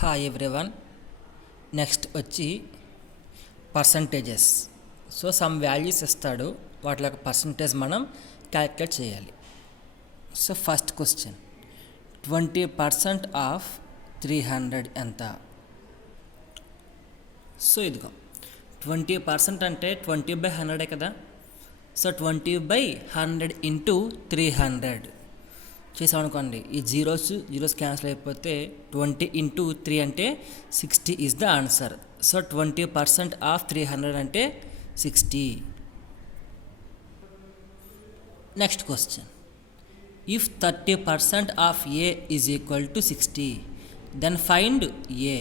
Hi everyone. Next వచ్చి percentages. So some values ఇస్తాడు, వాటి యొక్క పర్సంటేజ్ మనం క్యాలిక్యులేట్ చేయాలి. సో ఫస్ట్ క్వశ్చన్, 20% ఆఫ్ 300 ఎంత? సో ఇదిగో 20% అంటే 20/100 కదా. సో 20/100 ఇంటూ 300 చేసామనుకోండి, ఈ జీరోస్ క్యాన్సిల్ అయిపోతే 20 ఇంటూ 3 అంటే 60 is the answer. So 20% of 300 అంటే 60. Next question, if 30% of a is equal to 60 then find a.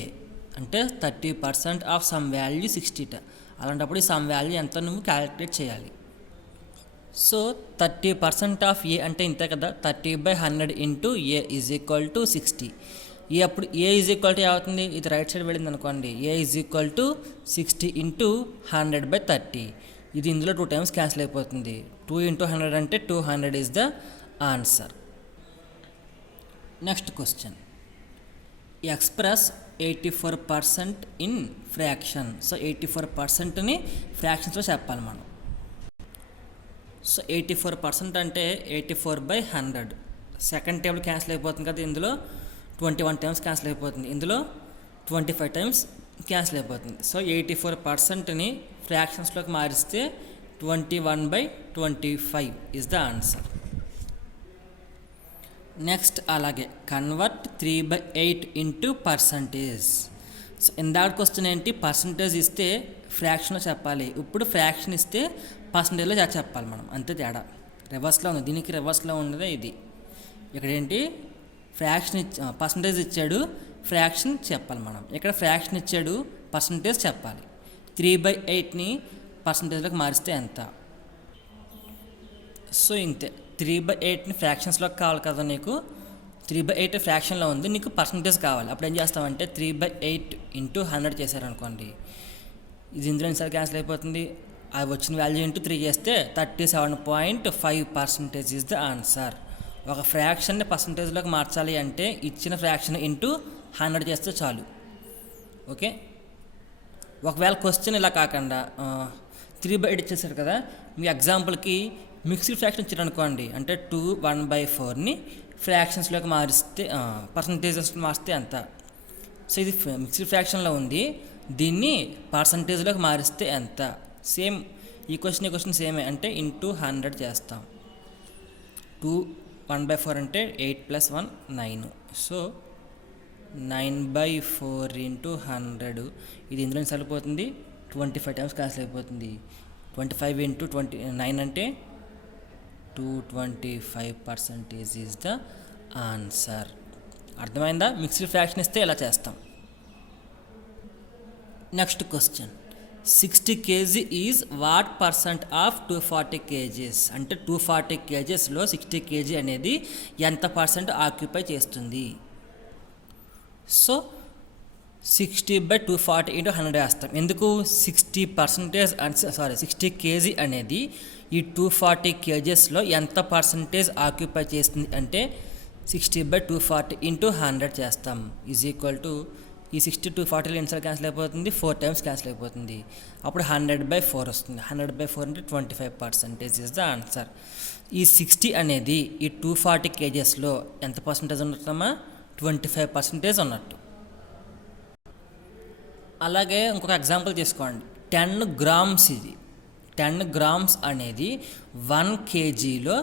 అంటే 30% ఆఫ్ సమ్ వాల్యూ 60. అలాంటప్పుడు ఈ సమ్ వాల్యూ ఎంత నువ్వు క్యాలిక్యులేట్ చేయాలి. సో 30% ఆఫ్ ఏ అంటే ఇంతే కదా, 30/100 into A is equal to 60. అప్పుడు ఏ ఈజ్ ఈక్వల్ టు ఏమవుతుంది, ఇది రైట్ సైడ్ వెళ్ళింది అనుకోండి, ఏ ఈజ్ ఈక్వల్ టు 60 ఇంటూ 100/30. ఇది ఇందులో 2 టైమ్స్ క్యాన్సిల్ అయిపోతుంది. 2 ఇంటూ 100 అంటే 200 is the answer. Next question, express 84% in fraction. So 84%ని ఫ్రాక్షన్స్లో చెప్పాలి మనం. సో 84% అంటే 84/100. సెకండ్ టేబుల్ క్యాన్సిల్ అయిపోతుంది కదా, ఇందులో 21 టైమ్స్ క్యాన్సిల్ అయిపోతుంది, ఇందులో 25 టైమ్స్ క్యాన్సిల్ అయిపోతుంది. సో 84%ని ఫ్రాక్షన్స్లోకి మారిస్తే 21/25 ఈజ్ ద ఆన్సర్. నెక్స్ట్ అలాగే కన్వర్ట్ 3/8 ఇంటూ పర్సంటేజ్. సో ఇందాక క్వశ్చన్ ఏంటి, పర్సంటేజ్ ఇస్తే ఫ్రాక్షన్లో చెప్పాలి, ఇప్పుడు ఫ్రాక్షన్ ఇస్తే పర్సంటేజ్లో చెప్పాలి మనం, అంతే తేడా. రివర్స్లో ఉంది, దీనికి రివర్స్లో ఉన్నదే ఇది. ఇక్కడ ఏంటి, ఫ్రాక్షన్ పర్సంటేజ్ ఇచ్చాడు, ఫ్రాక్షన్ చెప్పాలి మనం. ఇక్కడ ఫ్రాక్షన్ ఇచ్చాడు, పర్సంటేజ్ చెప్పాలి. 3/8ని పర్సంటేజ్లోకి మారిస్తే ఎంత? సో ఇంతే, 3/8ని ఫ్రాక్షన్స్లోకి కావాలి కదా నీకు. 3/8 ఫ్రాక్షన్లో ఉంది, నీకు పర్సంటేజ్ కావాలి. అప్పుడు ఏం చేస్తామంటే 3/8 ఇంటూ 100 చేశారనుకోండి, ఇది ఇందులో ఎన్నిసార్లు క్యాన్సిల్ అయిపోతుంది, అది వచ్చిన వాల్యూ ఇంటూ 3 చేస్తే 37.5% ఈజ్ ద ఆన్సర్. ఒక ఫ్రాక్షన్ని పర్సంటేజ్లోకి మార్చాలి అంటే ఇచ్చిన ఫ్రాక్షన్ ఇంటూ 100 చేస్తే చాలు. ఓకే, ఒకవేళ క్వశ్చన్ ఇలా కాకుండా 3/8 ఇచ్చేసారు కదా, మీ ఎగ్జాంపుల్కి మిక్స్డ్ ఫ్రాక్షన్ ఇచ్చారు అనుకోండి, అంటే 2 1/4ని ఫ్రాక్షన్స్లోకి మారిస్తే పర్సంటేజెస్ మారిస్తే ఎంత? సో ఇది మిక్స్డ్ ఫ్రాక్షన్లో ఉంది, దీన్ని పర్సంటేజ్లోకి మారిస్తే ఎంత? సేమ్ ఈ క్వశ్చన్ సేమే, అంటే ఇంటూ 100 చేస్తాం. 2 1/4 అంటే 8 + 1 9. సో 9/4 ఇంటూ 100, ఇది ఇందులో సరిపోతుంది, 25 టైమ్స్ క్యాన్సిల్ అయిపోతుంది. 25 ఇంటూ 9 అంటే 225% ఈజ్ ద ఆన్సర్. అర్థమైందా? మిక్స్డ్ ఫ్రాక్షన్ ఇస్తే ఇలా చేస్తాం. Next question, 60 kg is what percent of 240 kgs? అంటే 240 kgsలో 60 kg అనేది ఎంత పర్సెంట్ ఆక్యుపై చేస్తుంది? సో 60/240 ఇంటూ 100 వేస్తాం. ఎందుకు 60 kg అనేది ఈ 240 kgsలో ఎంత పర్సెంటేజ్ ఆక్యుపై చేస్తుంది అంటే 60/240 ఇంటూ 100 చేస్తాం. ఈజ్ ఈక్వల్ టు ఈ 60 240 ఎన్నిసార్లు క్యాన్సిల్ అయిపోతుంది, 4 టైమ్స్ క్యాన్సిల్ అయిపోతుంది. అప్పుడు 100/4 వస్తుంది. 100/4 అంటే 25% ఈజ్ ద ఆన్సర్. ఈ 60 అనేది ఈ 240 kgsలో ఎంత పర్సెంటేజ్ ఉన్నట్టమ్మా? 25% ఉన్నట్టు. అలాగే ఇంకొక ఎగ్జాంపుల్ తీసుకోండి, 10 grams. ఇది 10 grams అనేది 1 kgలో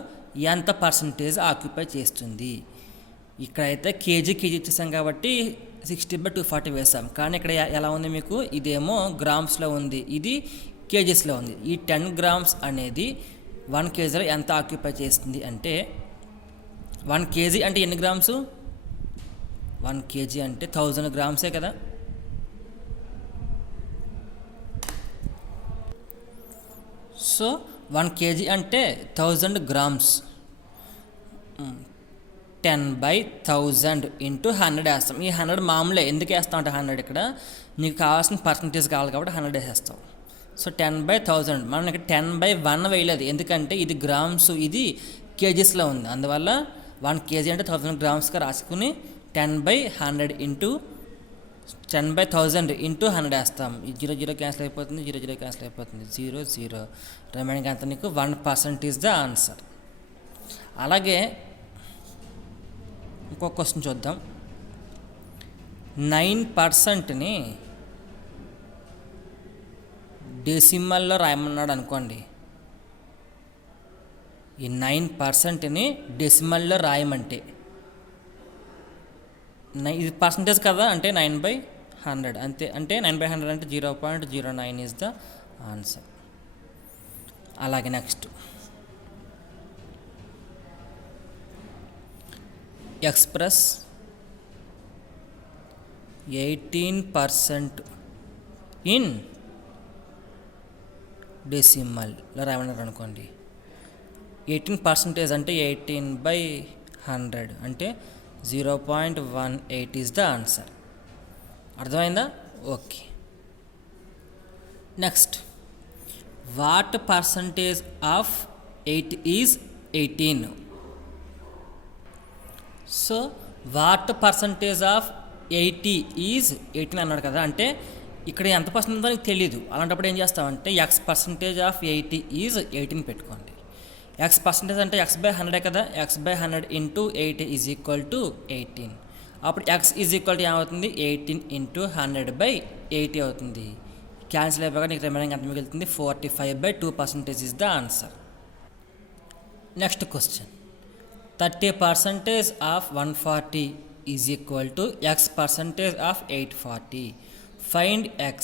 ఎంత పర్సెంటేజ్ ఆక్యుపై చేస్తుంది? ఇక్కడైతే కేజీ ఇచ్చేసాం కాబట్టి 60/240 వేసాం, కానీ ఇక్కడ ఎలా ఉంది మీకు, ఇదేమో గ్రామ్స్లో ఉంది, ఇది కేజీస్లో ఉంది. ఈ 10 grams అనేది 1 kgలో ఎంత ఆక్యుపై చేస్తుంది అంటే, 1 kg అంటే ఎన్ని గ్రామ్స్? 1 kg అంటే 1000 grams కదా. సో 1 kg అంటే 1000 grams. 10/1000 ఇంటూ 100 వేస్తాం. ఈ 100 మామూలే, ఎందుకు వేస్తాం అంటే 100 ఇక్కడ నీకు కావాల్సిన పర్సంటేజ్ కావాలి కాబట్టి 100 వేసేస్తాం. సో 10/1000, మనం ఇక్కడ 10/1 వేయలేదు, ఎందుకంటే ఇది గ్రామ్స్, ఇది కేజీస్లో ఉంది, అందువల్ల 1 kg అంటే 1000 grams రాసుకుని 10/100 ఇంటూ 10/1000 ఇంటూ 100 వేస్తాం. ఈ 0 క్యాన్సిల్ అయిపోతుంది, 0 క్యాన్సిల్ అయిపోతుంది, 0 రిమైనింగ్ అంతా నీకు 1% ఈజ్ ద ఆన్సర్. అలాగే ఇంకొక క్వశ్చన్ చూద్దాం. 9%ని డెసిమల్లో రాయమన్నాడు అనుకోండి. ఈ 9%ని డెసిమల్లో రాయమంటే ఇది పర్సంటేజ్ కదా, అంటే 9/100 అంతే. అంటే 9/100 అంటే 0.09 ఈజ్ ద ఆన్సర్. అలాగే నెక్స్ట్ ఎక్స్ప్రెస్ 18% ఇన్ డెసిమల్లో రాయమన్నారు అనుకోండి. 18% అంటే 18/100 అంటే 0.18 ఈజ్ ద ఆన్సర్. అర్థమైందా? Okay. Next, what percentage of 8 is 18? So what percentage of 80 is 18 అన్నాడు కదా, అంటే ఇక్కడ ఎంత పర్సెంట్ ఉందో నీకు తెలీదు. అలాంటప్పుడు ఏం చేస్తామంటే x% ఆఫ్ 80 ఈజ్ 18 పెట్టుకోండి. x% అంటే x/100 కదా, x/100 into 80 is equal to 18. అప్పుడు x ఈజ్ ఈక్వల్ టు ఏమవుతుంది, 18 ఇంటూ 100/80 అవుతుంది. క్యాన్సిల్ అయిపోయాక నీకు రిమైనింగ్ ఎంత మిగులుతుంది, 45/2% is the answer. Next question, 30% of 140 is equal to x% of 840. Find x.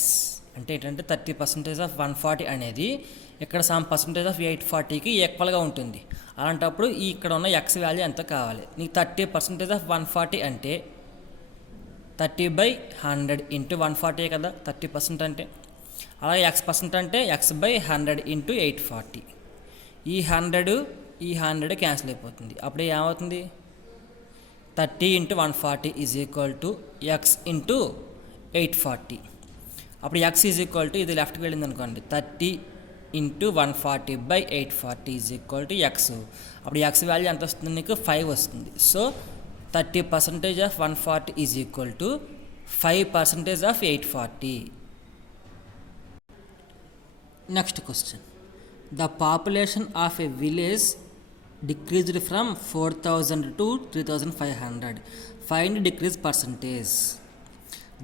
అంటే ఏంటంటే 30% ఆఫ్ 140 అనేది ఇక్కడ సమ్ పర్సంటేజ్ ఆఫ్ 840కి ఈక్వల్గా ఉంటుంది. అలాంటప్పుడు ఈ ఇక్కడ ఉన్న x వాల్యూ ఎంత కావాలి. నీకు 30% ఆఫ్ 140 అంటే 30/100 ఇంటూ 140 కదా 30% అంటే. అలాగే x% అంటే x/100 ఇంటూ 840. ఈ 100 క్యాన్సిల్ అయిపోతుంది. అప్పుడు ఏమవుతుంది, 30 into 140 is equal to x into 840. అప్పుడు x ఈజ్ ఈక్వల్ టు ఇది లెఫ్ట్కి వెళ్ళింది అనుకోండి, 30 into 140/840 is equal to x. అప్పుడు x వాల్యూ ఎంత వస్తుంది, నీకు 5 వస్తుంది. So 30% of 140 is equal to 5% of 840. Next question, the population of a village decreased from 4000 to 3500. Find decrease percentage.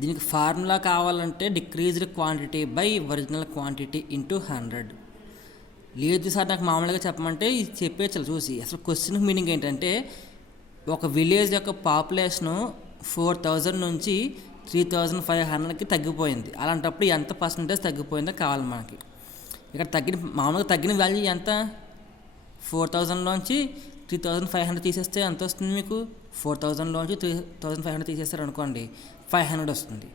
దీనికి ఫార్ములా కావాలంటే decreased quantity by original quantity into 100. లేదు sir నాకు మామూలుగా చెప్పమంటే ఇది చెప్పేచ్చు చూసి. అసలు క్వశ్చన్ మీనింగ్ ఏంటంటే ఒక విలేజ్ యొక్క పాపులేషను 4000 నుంచి 3500కి తగ్గిపోయింది. అలాంటప్పుడు ఎంత పర్సంటేజ్ తగ్గిపోయిందో కావాలి మనకి. ఇక్కడ మామూలుగా తగ్గిన వాల్యూ ఎంత, 4000లోంచి 3500 తీసేస్తే ఎంత వస్తుంది మీకు, 4000లోంచి 3500 తీసేస్తారు అనుకోండి 500 వస్తుంది.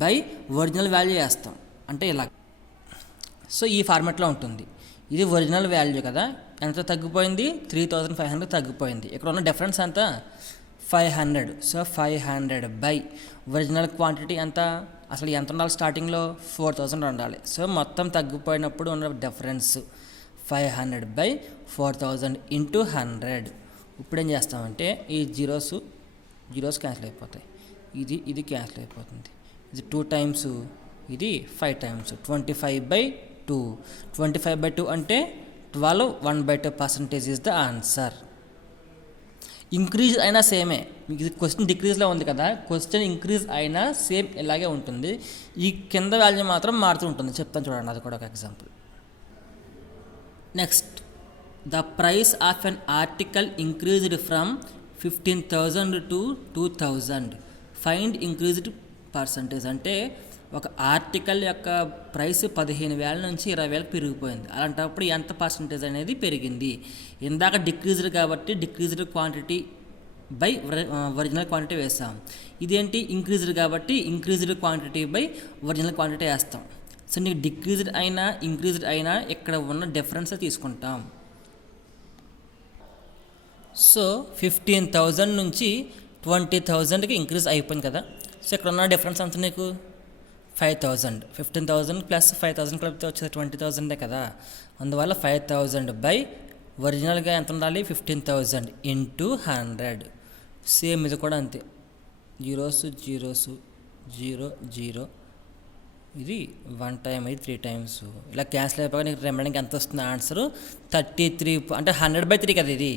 బై ఒరిజినల్ వాల్యూ వేస్తాం అంటే ఇలా. సో ఈ ఫార్మాట్లో ఉంటుంది. ఇది ఒరిజినల్ వాల్యూ కదా, ఎంత తగ్గిపోయింది, 3500 తగ్గిపోయింది. ఇక్కడ ఉన్న డిఫరెన్స్ ఎంత, 500. సో 500 బై ఒరిజినల్ క్వాంటిటీ ఎంత, అసలు ఎంత ఉండాలి స్టార్టింగ్లో 4000 ఉండాలి. సో మొత్తం తగ్గిపోయినప్పుడు ఉన్న డిఫరెన్స్ 500/4000 ఇంటూ 100. ఇప్పుడు ఏం చేస్తామంటే ఈ జీరోస్ క్యాన్సిల్ అయిపోతాయి, ఇది క్యాన్సిల్ అయిపోతుంది. ఇది 2 టైమ్స్, ఇది 5 టైమ్స్, 25/2. 25/2 అంటే 12, 1/2% ఈజ్ ద ఆన్సర్. ఇంక్రీజ్ అయినా సేమే, మీకు ఇది క్వశ్చన్ డిక్రీజ్లో ఉంది కదా, క్వశ్చన్ ఇంక్రీజ్ అయినా సేమ్ ఇలాగే ఉంటుంది. ఈ కింద వాల్యూ మాత్రం మారుతూ ఉంటుంది. చెప్తాను చూడండి, అది కూడా ఒక example. Next, the price of an article increased from 15,000 to 2,000. Find increased percentage. అంటే ఒక ఆర్టికల్ యొక్క ప్రైస్ 15,000 నుంచి 20,000 పెరిగిపోయింది. అలాంటప్పుడు ఎంత పర్సంటేజ్ అనేది పెరిగింది. ఇందాక డిక్రీజ్డ్ కాబట్టి decreased quantity by original quantity వేస్తాం. ఇదేంటి ఇంక్రీజ్డ్ కాబట్టి increased quantity by original quantity వేస్తాం. సో నీకు డిక్రీజ్డ్ అయినా ఇంక్రీజ్డ్ అయినా ఇక్కడ ఉన్న డిఫరెన్స్ తీసుకుంటాం. సో 15,000 నుంచి 20,000కి ఇంక్రీజ్ అయిపోయింది కదా. సో ఇక్కడ ఉన్న డిఫరెన్స్ అంత నీకు 5,000. 15,000 ప్లస్ 5,000 కలిపితే వచ్చేది 20,000 కదా. అందువల్ల 5,000 బై ఒరిజినల్గా ఎంత ఉండాలి, 15,000 ఇంటూ 100. సేమ్ ఇది కూడా అంతే, జీరోస్ జీరో జీరో, ఇది 1 టైం, ఇది 3 టైమ్స్, ఇలా క్యాన్సిల్ అయిపోయి నీకు రిమైనింగ్ ఎంత వస్తుంది ఆన్సరు 33. అంటే 100/3 కదా ఇది,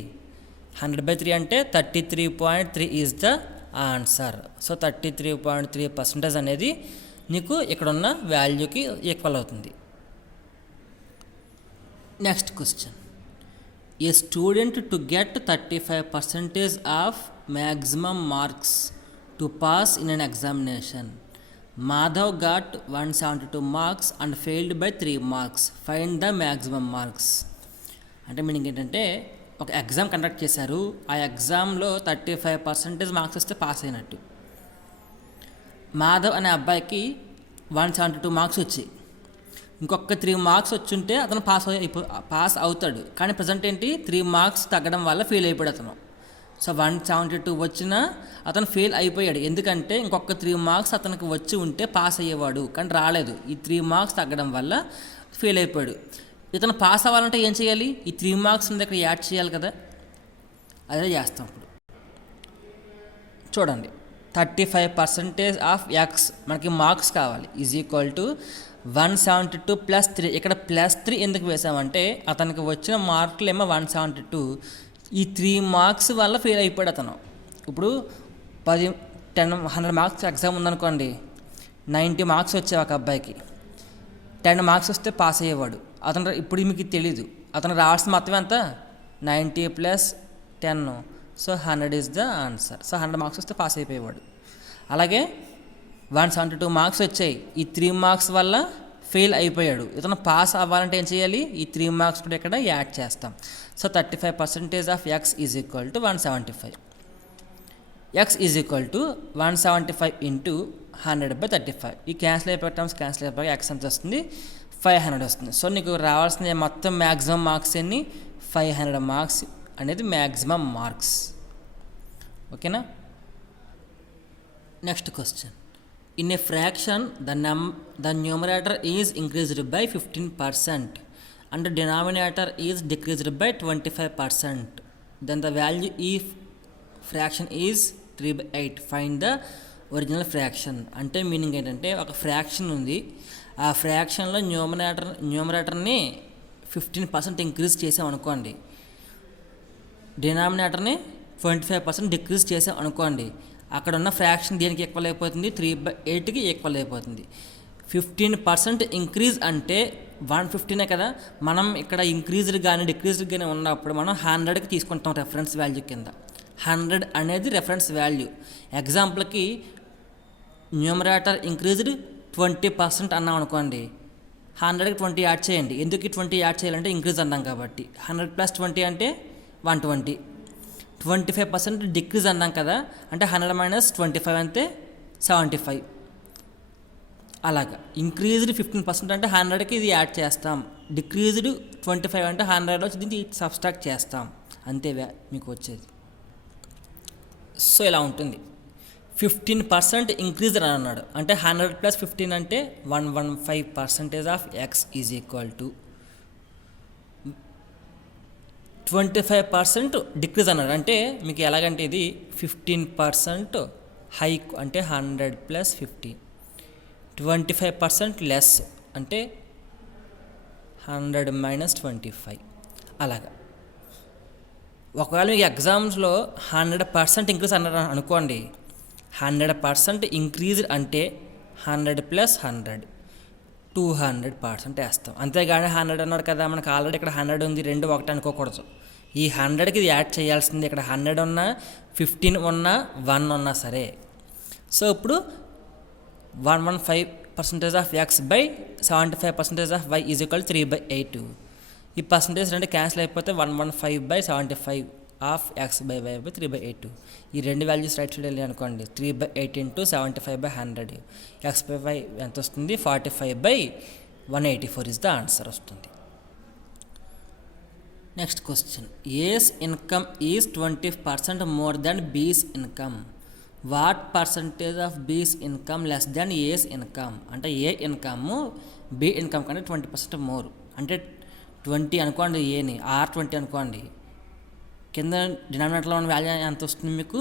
100/3 అంటే 33.3 ఈజ్ ద ఆన్సర్. సో 33.3% అనేది నీకు ఇక్కడున్న వాల్యూకి ఈక్వల్ అవుతుంది. Next question, A student to get 35% of maximum marks to pass in an examination. Madhav got 172 marks and failed by 3 marks. Find the maximum marks. అంటే మీనింగ్ ఏంటంటే ఒక ఎగ్జామ్ కండక్ట్ చేశారు, ఆ ఎగ్జామ్లో 35% మార్క్స్ వస్తే పాస్ అయినట్టు. మాధవ్ అనే అబ్బాయికి 172 మార్క్స్ వచ్చాయి, ఇంకొక 3 మార్క్స్ వచ్చుంటే అతను పాస్ అవుతాడు. కానీ ప్రజెంట్ ఏంటి, 3 మార్క్స్ తగ్గడం వల్ల ఫెయిల్ అయిపోయాడు అతను. సో 172 వచ్చినా అతను ఫెయిల్ అయిపోయాడు, ఎందుకంటే ఇంకొక 3 మార్క్స్ అతనికి వచ్చి ఉంటే పాస్ అయ్యేవాడు, కానీ రాలేదు. ఈ 3 మార్క్స్ తగ్గడం వల్ల ఫెయిల్ అయిపోయాడు. ఇతను పాస్ అవ్వాలంటే ఏం చేయాలి, ఈ 3 మార్క్స్ దగ్గర యాడ్ చేయాలి కదా, అదే చేస్తాం ఇప్పుడు. చూడండి, 35% ఆఫ్ ఎక్స్ మనకి మార్క్స్ కావాలి ఈజ్ ఈక్వల్ టు 172 + 3. ఇక్కడ +3 ఎందుకు వేసామంటే అతనికి వచ్చిన మార్కులు ఏమో 172, ఈ 3 మార్క్స్ వల్ల ఫెయిల్ అయిపోయాడు అతను. ఇప్పుడు 100 మార్క్స్ ఎగ్జామ్ ఉందనుకోండి, 90 మార్క్స్ వచ్చాయి ఒక అబ్బాయికి, 10 మార్క్స్ వస్తే పాస్ అయ్యేవాడు అతను. ఇప్పుడు మీకు తెలీదు అతను రావాల్సిన మొత్తం ఎంత, 90 + 10, so 100 is the answer. So 100 marks వస్తే పాస్ అయిపోయేవాడు. అలాగే 172 మార్క్స్ వచ్చాయి, ఈ 3 మార్క్స్ వల్ల ఫెయిల్ అయిపోయాడు. ఇతను పాస్ అవ్వాలంటే ఏం చేయాలి, ఈ 3 మార్క్స్ కూడా ఇక్కడ యాడ్ చేస్తాం. So 35% of X is equal to 175. X is equal to 175 into 100/35. ఈ క్యాన్సిల్ అయిపోయే టర్మ్స్ క్యాన్సిల్ అయిపోయి ఎక్స్ ఎంత వస్తుంది, 500 వస్తుంది. సో నీకు రావాల్సిన మొత్తం మ్యాక్సిమం మార్క్స్ ఎన్ని, 500 మార్క్స్ అనేది మ్యాక్సిమం మార్క్స్. ఓకేనా. Next question, in a fraction the numerator is increased by 15% and denominator is decreased by 25%. Then the value ఈ fraction is 3/8. Find the original fraction. అంటే మీనింగ్ ఏంటంటే ఒక ఫ్రాక్షన్ ఉంది, ఆ ఫ్రాక్షన్లో న్యూమరేటర్ని 15% increase చేసాం అనుకోండి, డినామినేటర్ని 25% డిక్రీజ్ చేసాం అనుకోండి, అక్కడ ఉన్న ఫ్రాక్షన్ దేనికి ఈక్వల్ అయిపోతుంది, 3/8కి ఈక్వల్ అయిపోతుంది. 15% ఇంక్రీజ్ అంటే 115 కదా, మనం ఇక్కడ ఇంక్రీజ్డ్ కానీ డిక్రీజ్డ్ కానీ ఉన్నప్పుడు మనం 100కి తీసుకుంటాం రెఫరెన్స్ వాల్యూ కింద. 100 అనేది రెఫరెన్స్ వాల్యూ. ఎగ్జాంపుల్కి న్యూమరేటర్ ఇంక్రీజ్డ్ 20% అన్నాం అనుకోండి, 100కి 20 యాడ్ చేయండి. ఎందుకు 20 యాడ్ చేయాలంటే ఇంక్రీజ్ అన్నాం కాబట్టి. 100 + 20 అంటే 120. 25% డిక్రీజ్ అన్నాం కదా, అంటే 100 - 25 అంటే 75. అలాగా ఇంక్రీజ్డ్ 15% అంటే 100కి ఇది యాడ్ చేస్తాం, డిక్రీజ్డ్ 25 అంటే 100లో దీన్ని సబ్స్ట్రాక్ట్ చేస్తాం, అంతే మీకు వచ్చేది. సో ఇలా ఉంటుంది. 15% ఇంక్రీజ్ అని అన్నాడు అంటే 100 + 15 అంటే 115% of X is equal to 25% decrease అన్నాడు. అంటే మీకు ఎలాగంటే ఇది 15% హైక్ అంటే 100 + 15, 25% లెస్ అంటే 100 - 25. అలాగా ఒకవేళ మీకు ఎగ్జామ్స్లో 100% ఇంక్రీజ్ అన్నాడు అనుకోండి, 100% ఇంక్రీజ్ అంటే 100 + 100 200% వేస్తాం. అంతేగాని 100 అన్నాడు కదా, మనకు ఆల్రెడీ ఇక్కడ 100 ఉంది, 2 ఒకటి అనుకోకూడదు. ఈ 100కి ఇది యాడ్ చేయాల్సింది. ఇక్కడ 100 ఉన్నా 15 ఉన్నా 1 ఉన్నా సరే. సో ఇప్పుడు 115% of x by 75% of y is equal 3/8. ఈ పర్సంటేజ్ రెండు క్యాన్సిల్ అయిపోతే 115/75 of x by y by 3/8. ఈ రెండు వాల్యూస్ రైట్ సైడ్ వెళ్ళి అనుకోండి, 3/8 × 75/100. ఎక్స్ బై వై ఎంత వస్తుంది, 45/184 ఇస్ ద ఆన్సర్ వస్తుంది. Next question, A's income is 20% more than B's income. What percentage of B's income less than A's income. అంటే A income B income కంటే 20% more. అంటే 20 అనుకోండి, ఏని R20 అనుకోండి, కింద డినామినేటర్లో ఉన్న వాల్యూ ఎంత వస్తుంది మీకు,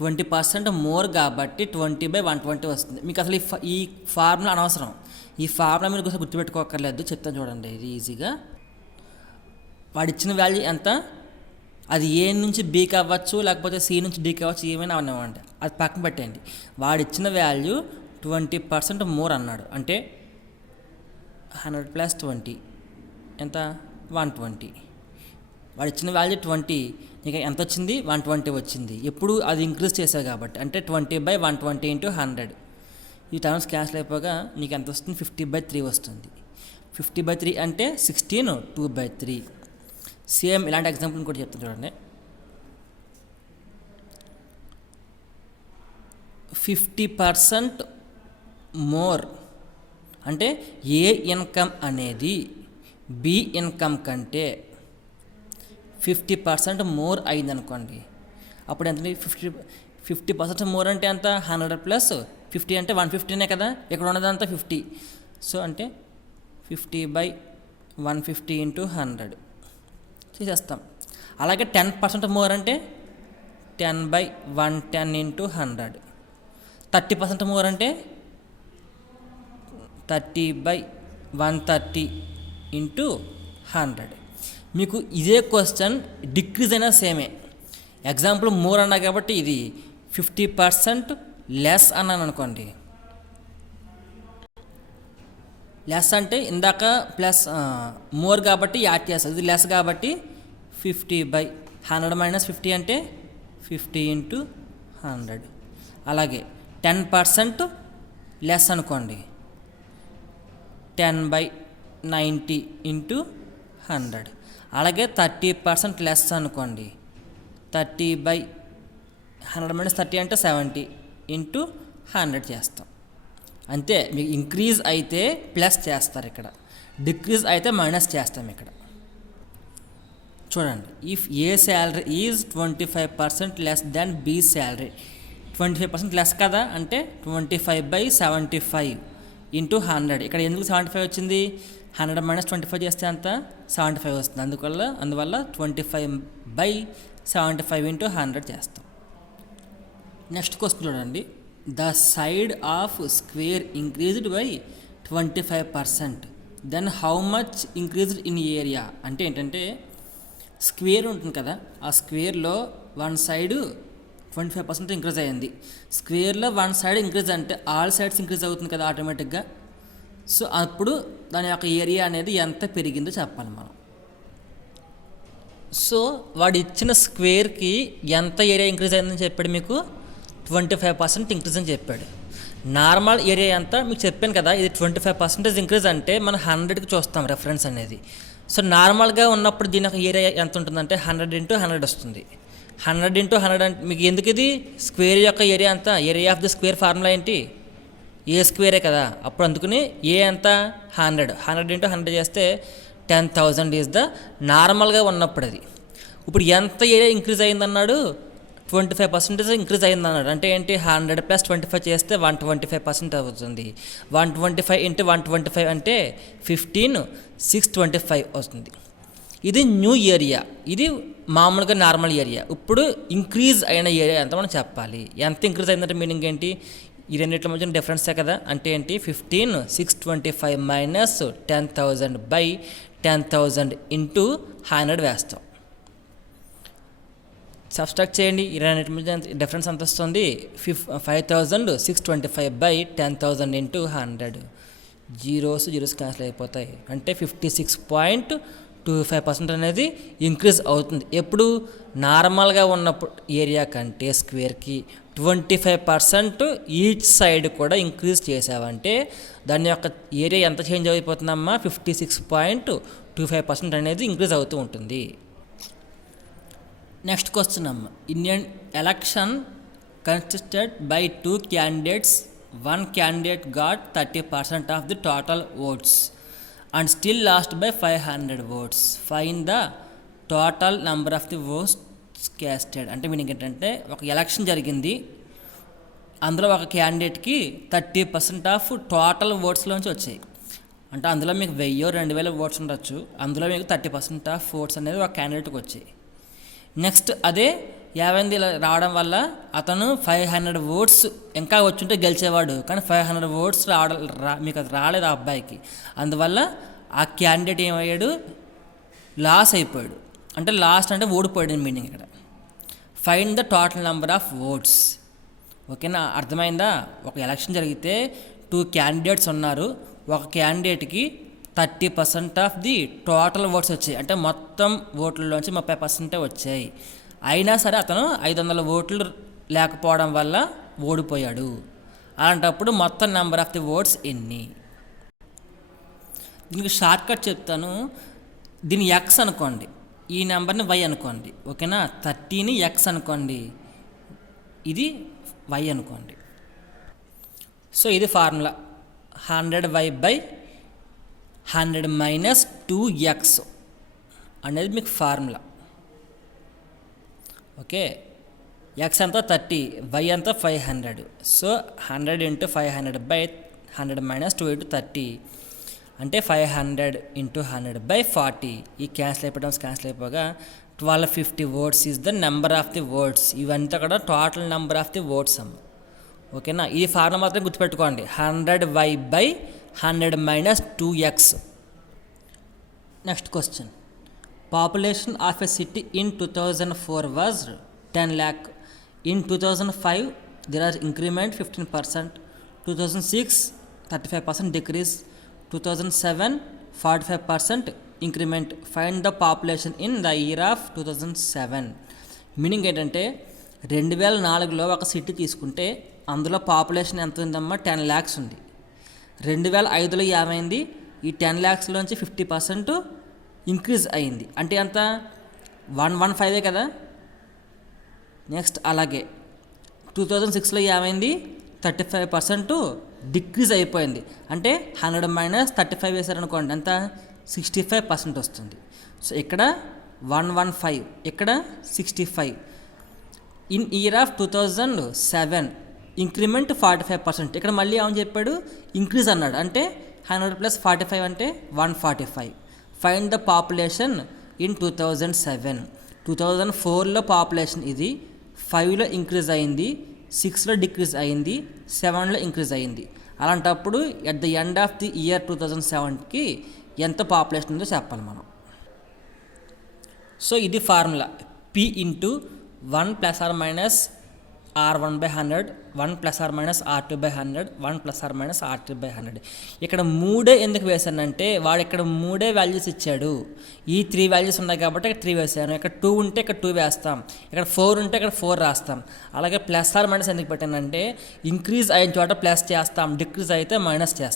20% మోర్ కాబట్టి 20/120 వస్తుంది. మీకు అసలు ఈ ఫార్ములా అనవసరం. ఈ ఫార్ములా మీరు ఒకసారి గుర్తుపెట్టుకోకర్లేదు, చెప్తాను చూడండి. ఇది ఈజీగా వాడు ఇచ్చిన వాల్యూ ఎంత, అది ఏ నుంచి బీకి అవ్వచ్చు, లేకపోతే సి నుంచి డీకి అవ్వచ్చు, ఏమైనా అవనివ్వండి, అది పక్కన పెట్టండి. వాడు ఇచ్చిన వాల్యూ 20% మోర్ అన్నాడు అంటే 100 + 20 ఎంత, 120. వాడు ఇచ్చిన వాల్యూ 20, నీకు ఎంత వచ్చింది, 120 వచ్చింది. ఎప్పుడు అది ఇంక్రీజ్ చేసావు కాబట్టి, అంటే 20/120 × 100. ఈ టర్మ్స్ క్యాన్సిల్ అయిపోగా నీకు ఎంత వస్తుంది, 50/3 వస్తుంది. 50/3 అంటే 16 2/3. సేమ్ ఇలాంటి ఎగ్జాంపుల్ ఇంకోటి చెప్తాను చూడండి. 50% మోర్ అంటే ఏ ఇన్కమ్ అనేది బి ఇన్కమ్ కంటే 50% మోర్ అయిందనుకోండి, అప్పుడు ఎంత, 50% మోర్ అంటే ఎంత, 100 + 50 అంటే 150నే కదా, ఇక్కడ ఉన్నదంతా 50. సో అంటే 50/150 × 100 చేసేస్తాం. అలాగే 10% మోర్ అంటే 10/110 × 100. 30% మోర్ అంటే 30/130 × 100. మీకు ఇదే క్వశ్చన్ డిక్రీజ్ అయినా సేమే. ఎగ్జాంపుల్ మోర్ అన్నా కాబట్టి ఇది 50% లెస్ అన్నాను అనుకోండి. లెస్ అంటే ఇందాక ప్లస్ మోర్ కాబట్టి యాడ్ చేస్తుంది, ఇది లెస్ కాబట్టి 50/100 - 50 అంటే 50 × 100. అలాగే 10% లెస్ అనుకోండి, 10/90 × 100. అలాగే 30% లెస్ అనుకోండి, 30/100 - 30 అంటే 70 × 100 చేస్తాం. అంతే. మీకు ఇంక్రీజ్ అయితే ప్లస్ చేస్తారు, ఇక్కడ డిక్రీజ్ అయితే మైనస్ చేస్తాం. ఇక్కడ చూడండి, if A salary is 25% less than B salary, 25% less కదా అంటే 25/75 × 100. ఇక్కడ ఎందుకు 75 వచ్చింది, 100 - 25 చేస్తే అంత 75 వస్తుంది. అందువల్ల 25/75 × 100 చేస్తాం. నెక్స్ట్ క్వశ్చన్ చూడండి. The side of square increased by 25%, then how much increased in area. అంటే ఏంటంటే స్క్వేర్ ఉంటుంది కదా, ఆ స్క్వేర్లో వన్ సైడ్ 25% ఇంక్రీజ్ అయ్యింది. స్క్వేర్లో వన్ సైడ్ ఇంక్రీజ్ అంటే ఆల్ సైడ్స్ ఇంక్రీజ్ అవుతుంది కదా ఆటోమేటిక్గా. సో అప్పుడు దాని యొక్క ఏరియా అనేది ఎంత పెరిగిందో చెప్పాలి మనం. సో వాడు ఇచ్చిన స్క్వేర్కి ఎంత ఏరియా ఇంక్రీజ్ అయిందని చెప్పాడు, మీకు 25% ఇంక్రీజ్ అని చెప్పాడు. నార్మల్ ఏరియా ఎంత మీకు చెప్పాను కదా, ఇది 25% ఇంక్రీజ్ అంటే మనం 100కి చూస్తాం రెఫరెన్స్ అనేది. సో నార్మల్గా ఉన్నప్పుడు దీని యొక్క ఏరియా ఎంత ఉంటుందంటే 100 × 100 వస్తుంది. 100 × 100 అంటే మీకు ఎందుకు, ఇది స్క్వేర్ యొక్క ఏరియా అంతా, area of the square formula ఏంటి, ఏ స్క్వేరే కదా. అప్పుడు అందుకని ఏ ఎంత 100 × 100 చేస్తే 10,000 ఈజ్ ద నార్మల్గా ఉన్నప్పుడు అది. ఇప్పుడు ఎంత ఏరియా ఇంక్రీజ్ అయిందన్నాడు, 25% ఇంక్రీజ్ అయిందన్నాడు. అంటే ఏంటి, 100 + 25 చేస్తే 125% అవుతుంది. 125 × 125 అంటే 15,625 వస్తుంది. ఇది న్యూ ఏరియా, ఇది మామూలుగా నార్మల్ ఏరియా. ఇప్పుడు ఇంక్రీజ్ అయిన ఏరియా ఎంత మనం చెప్పాలి. ఎంత ఇంక్రీజ్ అయిందంటే మీనింగ్ ఏంటి, ఈ రెండింటి మధ్య డిఫరెన్సే కదా. అంటే ఏంటి, 15,625 - 10,000/10,000 × 100 వేస్తాం. సబ్స్ట్రాక్ట్ చేయండి, ఈ రెండింటి మధ్య డిఫరెన్స్ ఎంత వస్తుంది, 5,625/10,000 × 100. జీరోస్ క్యాన్సిల్ అయిపోతాయి. అంటే 56.25% అనేది ఇంక్రీజ్ అవుతుంది. ఎప్పుడు నార్మల్గా ఉన్నప్పుడు ఏరియా కంటే స్క్వేర్కి 25% ఈచ్ సైడ్ కూడా ఇంక్రీజ్ చేసావంటే దాని యొక్క ఏరియా ఎంత చేంజ్ అయిపోతుందమ్మా, 56.25% అనేది ఇంక్రీజ్ అవుతూ ఉంటుంది. నెక్స్ట్ క్వశ్చన్ అమ్మ. Indian election consisted by 2 candidates. One candidate got 30% of the total votes and still lost by 500 votes. Find the total number of the votes casted. అంటే meaning ఏంటంటే, ఒక election జరిగింది, అందులో ఒక క్యాండిడేట్కి 30% ఆఫ్ టోటల్ ఓట్స్లోంచి వచ్చాయి. అంటే అందులో మీకు 1000-2000 ఓట్స్ ఉండొచ్చు, అందులో మీకు 30% ఆఫ్ ఓట్స్ అనేది ఒక క్యాండిడేట్కి వచ్చాయి. నెక్స్ట్ అదే ఏమైంది ఇలా రావడం వల్ల అతను 500 ఓట్స్ ఇంకా వచ్చుంటే గెలిచేవాడు, కానీ 500 ఓట్స్ మీకు అది రాలేదు ఆ అబ్బాయికి. అందువల్ల ఆ క్యాండిడేట్ ఏమయ్యాడు, లాస్ అయిపోయాడు. అంటే లాస్ట్ అంటే ఓడిపోయాడు మీనింగ్ ఇక్కడ. Find the total number of votes. ఓకేనా, అర్థమైందా? ఒక ఎలక్షన్ జరిగితే 2 క్యాండిడేట్స్ ఉన్నారు. ఒక క్యాండిడేట్కి 30% ఆఫ్ ది టోటల్ ఓట్స్ వచ్చాయి, అంటే మొత్తం ఓట్లలోంచి 30% వచ్చాయి. అయినా సరే అతను 500 ఓట్లు లేకపోవడం వల్ల ఓడిపోయాడు. అలాంటప్పుడు మొత్తం నెంబర్ ఆఫ్ ది ఓట్స్ ఎన్ని? దీనికి షార్ట్ కట్ చెప్తాను. దీన్ని ఎక్స్ అనుకోండి, ఈ నెంబర్ని వై అనుకోండి. ఓకేనా, 30ని ఎక్స్ అనుకోండి, ఇది వై అనుకోండి. సో ఇది ఫార్ములా. 100y/100 - 2x అనేది మీకు ఫార్ములా. ఓకే, ఎక్స్ అంతా 30, వై అంతా 500. సో 100 × 500/100 - 2 × 30 అంటే 500 × 100/40. ఈ క్యాన్సిల్ అయిపోగా 1250 votes is the number of the votes. ఇవంతా కూడా total number of the votes అమ్మ. ఓకేనా, ఈ ఫార్ములా మాత్రం గుర్తుపెట్టుకోండి. 100y/100 - 2x. Next question. Population of a city in 2004 was 10 lakh. In 2005 there are increment 15%, 2006 35% decrease, 2007 45% increment. Find the population in the year of 2007. Meaning ఏంటంటే 2004లో ఒక city తీసుకుంటే అందులో population ఎంత ఉందమ్మా, 10 lakhs ఉంది. 2005లో ఏమైంది, ఈ 10 lakhsలోంచి 50% ఇంక్రీజ్ అయింది. అంటే అంత 115 కదా. నెక్స్ట్ అలాగే 2006లో ఏమైంది, 35% డిక్రీజ్ అయిపోయింది. అంటే 100 - 35 వేశారనుకోండి, అంత 65% వస్తుంది. సో ఇక్కడ 115, ఇక్కడ 65. In year of 2007 increment 45%. ఇక్కడ మళ్ళీ ఏమని చెప్పాడు, ఇంక్రీజ్ అన్నాడు. అంటే 100 + 45 అంటే 145. Find the population in 2007. 2004లో పాపులేషన్ ఇది, 5లో ఇంక్రీజ్ అయింది, 6లో డిక్రీజ్ అయింది, 7లో ఇంక్రీజ్ అయింది. అలాంటప్పుడు at the end of the year 2007కి ఎంత పాపులేషన్ ఉందో చెప్పాలి మనం. సో ఇది formula. P × 1 ± R1/100, 1 ± R2/100, 1 ± R3/100. ఇక్కడ 3 ఎందుకు వేశానంటే వాడు ఇక్కడ 3 వాల్యూస్ ఇచ్చాడు. ఈ 3 వాల్యూస్ ఉన్నాయి కాబట్టి ఇక్కడ 3 వేసాను. ఇక్కడ 2 ఉంటే ఇక్కడ 2 వేస్తాం, ఇక్కడ 4 ఉంటే ఇక్కడ 4 రాస్తాం. అలాగే ± ఎందుకు పెట్టానంటే ఇంక్రీజ్ అయిన చోట ప్లస్ చేస్తాం, డిక్రీజ్ అయితే మైనస్ చేస్తాం.